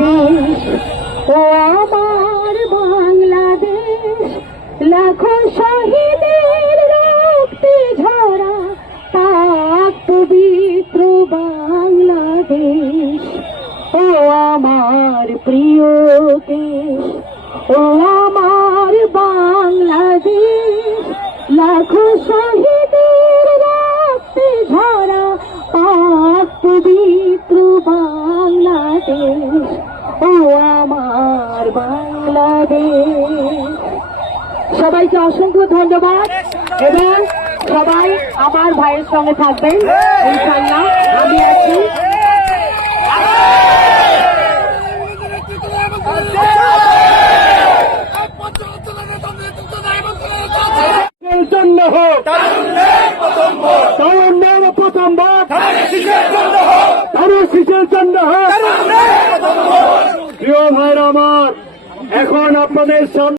দেশ, ও আমার বাংলাদেশ, লাখো শহীদের রক্তে ঝরা পাক পবিত্র বাংলাদেশ। ও আমার প্রিয় দেশ, ও আমার বাংলাদেশ, লাখো শহীদের রক্তে ঝরা পাক পবিত্র বাংলাদেশ। ও আমার বাংলাদেশ। সবাইকে অসংখ্য ধন্যবাদ এবং সবাই আমার ভাইয়ের সঙ্গে থাকবেন ইনশাআল্লাহ। আমি আছি। প্রিয় ভাইরা আমার, এখন আপনাদের সামনে